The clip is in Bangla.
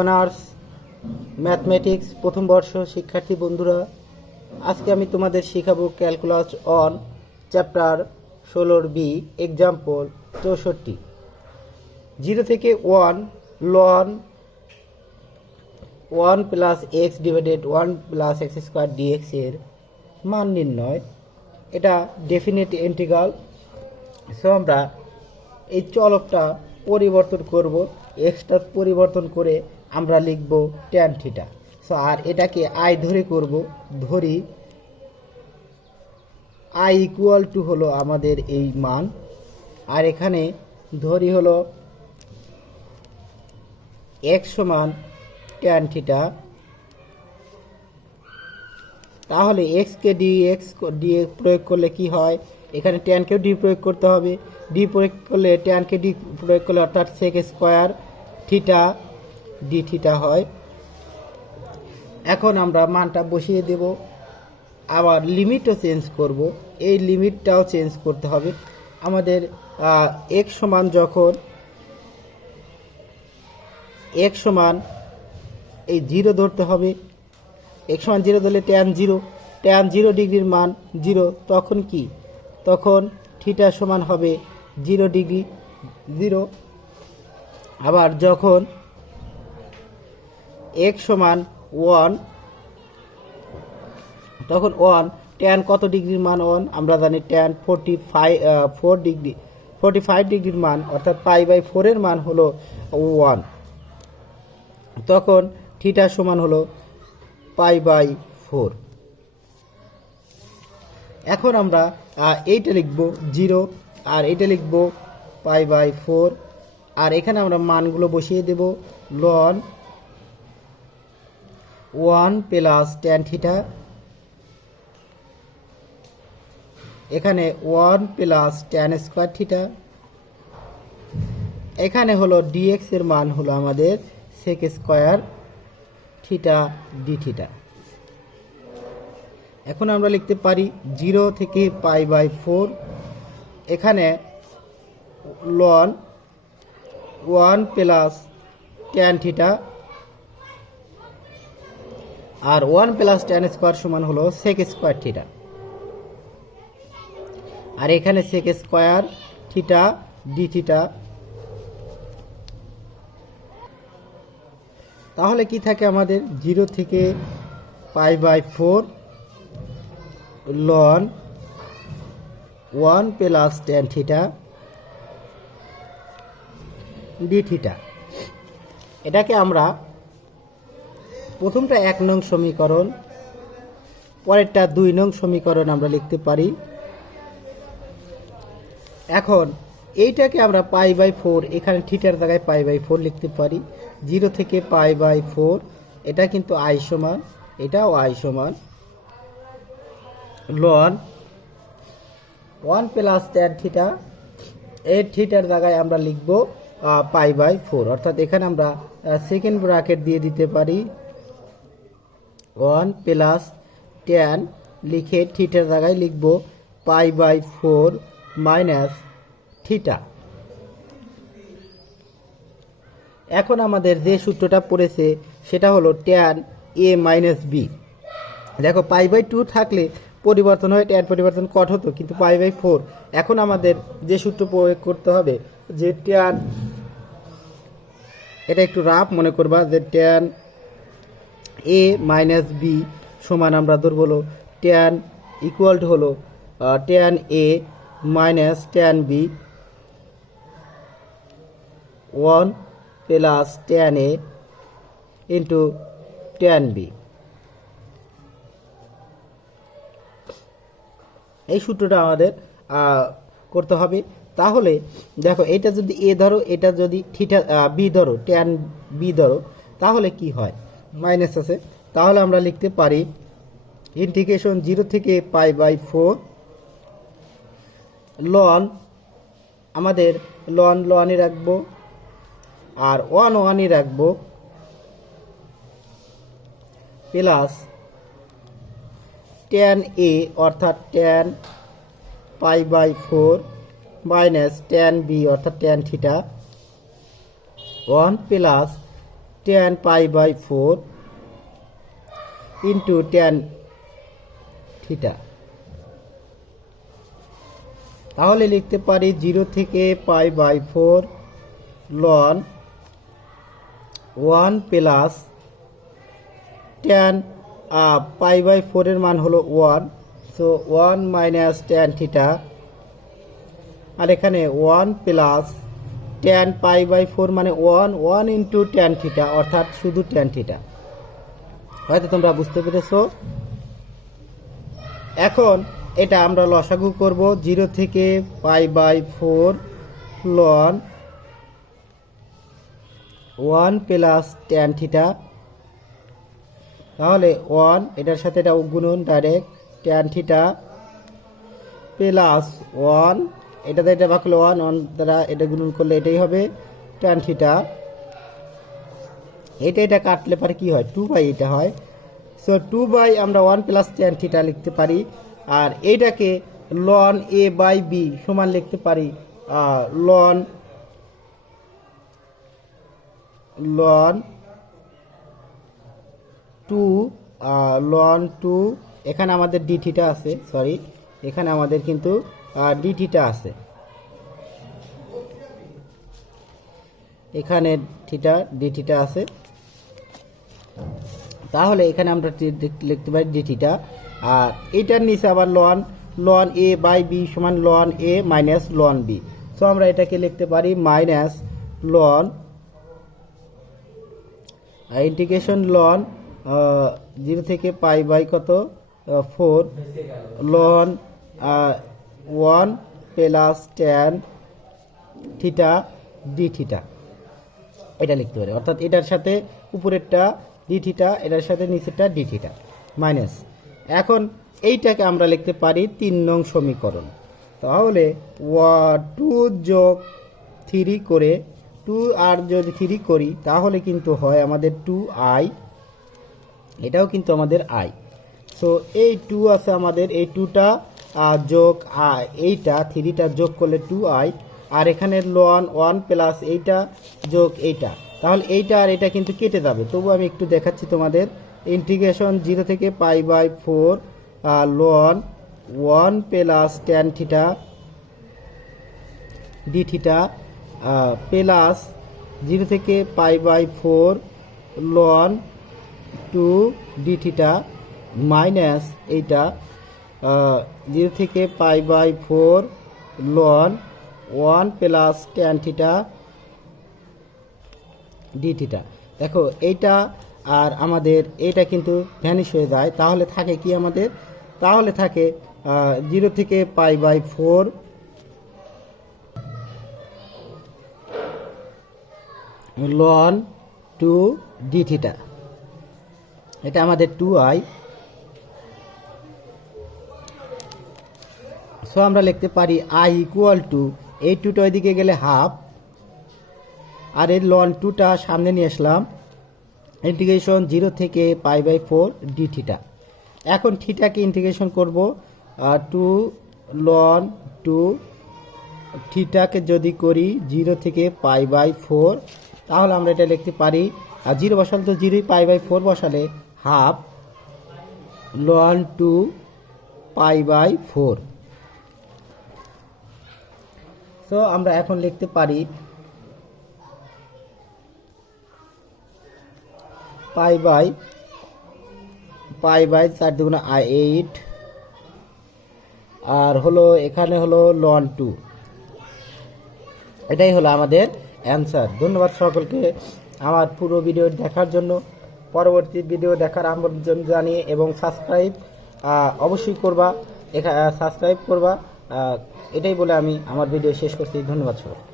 অনার্স ম্যাথমেটিক্স প্রথম বর্ষ শিক্ষার্থী বন্ধুরা, আজকে আমি তোমাদের শেখাবো calculus on chapter 16 B example 64। 0 থেকে 1 ln 1 plus x divided 1 plus x square dx এর মান নির্ণয়। এটা ডেফিনিট ইন্টিগ্রাল। সো আমরা এই চলকটা পরিবর্তন করব, এক্সটা পরিবর্তন করে আমরা লিখব ট্যান থিটা। সো আর এটাকে আই ধরে করব, ধরি আই ইকুয়াল টু হলো আমাদের এই মান, আর এখানে ধরি হলো এক্স সমান ট্যান থিটা। তাহলে এক্সকে ডি প্রয়োগ করলে কি হয়, এখানে ট্যানকেও ডি প্রয়োগ করতে হবে, ডি প্রয়োগ করলে ট্যানকে ডি প্রয়োগ করলে অর্থাৎ sec square theta d theta হয়। এখন আমরা মানটা বসিয়ে দেব, আবার লিমিটও চেঞ্জ করব, এই লিমিটটাও চেঞ্জ করতে হবে আমাদের। এক্স সমান যখন এক্স সমান এই 0 ধরতে হবে, এক্স সমান 0 ধরলে ট্যান 0 ডিগ্রির মান 0, তখন কি, তখন থিটা সমান হবে 0 ডিগ্রি 0। আবার যখন এক্স সমান 1 তখন 1 ট্যান কত ডিগ্রির মান 1 আমরা জানি, ট্যান 45 ডিগ্রির মান অর্থাৎ পাই/4 এর মান হলো 1, তখন থিটা সমান হলো পাই/4। এখন আমরা এইটা লিখব 0 আর এইটা লিখব পাই/4, আর এখানে আমরা মানগুলো বসিয়ে দেব। লন 1 প্লাস ট্যান থিটা, এখানে 1 প্লাস ট্যান স্কোয়ার থিটা, এখানে হলো ডিএক্স এর মান হলো আমাদের sec square theta d theta. এখন আমরা লিখতে পারি 0 থেকে পাই/4, এখানে লন 1 প্লাস ট্যান থিটা আর 1 প্লাস ট্যান স্কোয়ার সমান হলো সেক স্কোয়ার থিটা, আর এখানে sec square theta d theta. তাহলে কি থাকে আমাদের, 0 থেকে পাই/4 ln 1 plus tan theta d theta. এটাকে আমরা প্রথমটা 1 নং সমীকরণ, পরেরটা 2 নং সমীকরণ আমরা লিখতে পারি। এখন এইটাকে আমরা পাই/4, এখানে থিটার জায়গায় পাই/4 লিখতে পারি। 0 থেকে পাই/4, এটা কিন্তু আই সমান, এটাও আই সমান লন 1 প্লাস ট্যান থিটা, এর থিটার জায়গায় আমরা লিখব পাই/4, অর্থাৎ এখানে আমরা সেকেন্ড ব্র্যাকেট দিয়ে দিতে পারি 1 প্লাস ট্যান, লিখে থিটার জায়গায় লিখব পাই/4 মাইনাস থিটা। এখন আমাদের যে সূত্রটা পড়েছে সেটা হলো ট্যান এ মাইনাস বি। দেখো পাই/2 থাকলে পরিবর্তন হয়, ট্যান পরিবর্তন কট হতো, কিন্তু পাই/4 এখন আমাদের যে সূত্র প্রয়োগ করতে হবে, যে ট্যান, এটা একটু রাফ মনে করবা, যে ট্যান এ মাইনাস বি সমান আমরা ধরব হলো ট্যান ইকুয়াল টু হলো tan A minus tan B 1 plus tan A into tan B. এই সূত্রটা আমাদের করতে হবে। তাহলে দেখো, এটা যদি এ ধরো, এটা যদি থিটা বি ধরো, ট্যান বি ধরো, তাহলে কি হয়, মাইনাস আছে। তাহলে আমরা লিখতে পারি ইন্টিগ্রেশন 0 থেকে পাই/4 লন, আমাদের লন লনই রাখবো আর 1 রাখবো, প্লাস ট্যান এ অর্থাৎ tan pi by four minus tan B অর্থাৎ tan theta 1 plus tan pi by 4 into tan theta. তাহলে লিখতে পারি 0 থেকে pi by 4 ln 1 plus tan pi by 4 এর মান হলো 1, সো 1 মাইনাস tan থিটা, আর এখানে 1 প্লাস tan পাই বাই 4 মানে 1 ইন্টু tan থিটা, অর্থাৎ শুধু tan থিটা। হয়তো তোমরা বুঝতে পেরেছো। এখন এটা আমরা লসাগু করব। 0 থেকে pi by 4 ln 1 plus tan theta, তাহলে 1 এটার সাথে এটা গুণন ডাইরেক্ট, tan থিটা প্লাস 1 এটাতে এটা ভাগ করলে 1 দ্বারা এটা গুণন করলে এটাই হবে tan থিটা। এটা কাটলে পরে কি হয়, 2 বাই এটা হয়। সো 2 বাই আমরা 1 প্লাস tan থিটা লিখতে পারি, আর এইটাকে ln a বাই b সমান লিখতে পারি ln 2 এখানে আমাদের d থিটা আছে, সরি এখানে আমাদের কিন্তু d থিটা আছে, এখানে থিটা d থিটা আছে। তাহলে এখানে আমরা লিখতে পারি d থিটা, আর এটার নিচে আবার ln a বাই b সমান ln a minus ln b। So আমরা এটাকে লিখতে পারি মাইনাস ln ইন্টিগ্রেশন ln 0 থেকে পাই বাই কত 4 ln 1 plus tan theta d theta, এটা লিখতে পারি। অর্থাৎ এটার সাথে উপরেরটা d থিটা, এটার সাথে নিচেরটা d থিটা মাইনাস। এখন এইটাকে আমরা লিখতে পারি 3 নং সমীকরণ। তাহলে 2 যোগ 3 করে 2 আর যদি 3 করি তাহলে কিন্তু হয় আমাদের 2i, এটাও কিন্তু আমাদের i। সো এই 2 আছে আমাদের, এই 2টা যোগ এইটা 3টা যোগ করলে 2i, আর এখানে ln 1 প্লাস এইটা যোগ এইটা, তাহলে এইটা আর এটা কিন্তু কেটে যাবে। তবু আমি একটু দেখাচ্ছি তোমাদের। ইন্টিগ্রেশন 0 থেকে pi by 4 ln 1 plus tan theta d theta plus 0 থেকে pi by 4 ln 2 d theta minus এইটা 0 থেকে pi by 4 ln 1 plus tan theta d theta. দেখো এইটা আর আমাদের এইটা কিন্তু ভ্যানিশ হয়ে যায়, তাহলে থাকে কি আমাদের, তাহলে থাকে 0 থেকে pi by 4 ln 2 d theta, এটা আমাদের 2i। সো আমরা লিখতে পারি i ইকুয়াল টু এই 2টা ওইদিকে গেলে হাফ, আর এই ln 2টা সামনে নিয়ে আসলাম, ইন্টিগ্রেশন 0 থেকে পাই বাই 4 d থিটা। এখন থিটাকে ইন্টিগ্রেশন করব 2 ln 2 থিটাকে যদি করি 0 থেকে পাই বাই 4, তাহলে আমরা এটা লিখতে পারি, আর 0 বসালে তো 0 পাই বাই 4 বসালে half ln 2 pi by 4। So আমরা এখন লিখতে পারি পাই বাই 4 দুগুণা 8, আর হলো এখানে হলো ln 2। এটাই হলো আমাদের অ্যান্সার। ধন্যবাদ সকলকে আমার পুরো ভিডিও দেখার জন্য। পরবর্তী ভিডিও দেখার আমন্ত্রণ জানিয়ে এবং সাবস্ক্রাইব অবশ্যই করবা, সাবস্ক্রাইব করবা, এটাই বলে আমি আমার ভিডিও শেষ করছি। ধন্যবাদ সকলকে।